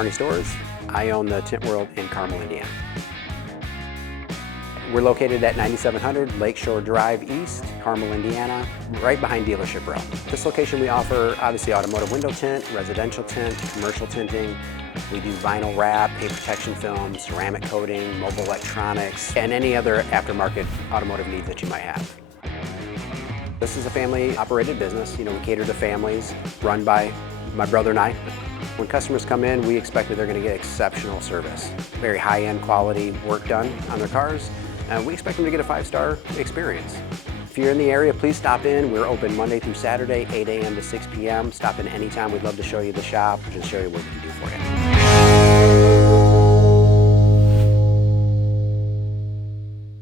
Barney Stores. I own the Tint World in Carmel, Indiana. We're located at 9700 Lakeshore Drive East, Carmel, Indiana, right behind Dealership Row. This location we offer obviously automotive window tint, residential tint, commercial tinting. We do vinyl wrap, paint protection film, ceramic coating, mobile electronics, and any other aftermarket automotive needs that you might have. This is a family-operated business. We cater to families, run by my brother and I. When customers come in, we expect that they're going to get exceptional service. Very high-end quality work done on their cars. And we expect them to get a 5-star experience. If you're in the area, please stop in. We're open Monday through Saturday, 8 a.m. to 6 p.m. Stop in anytime. We'd love to show you the shop, just show you what we can do for you.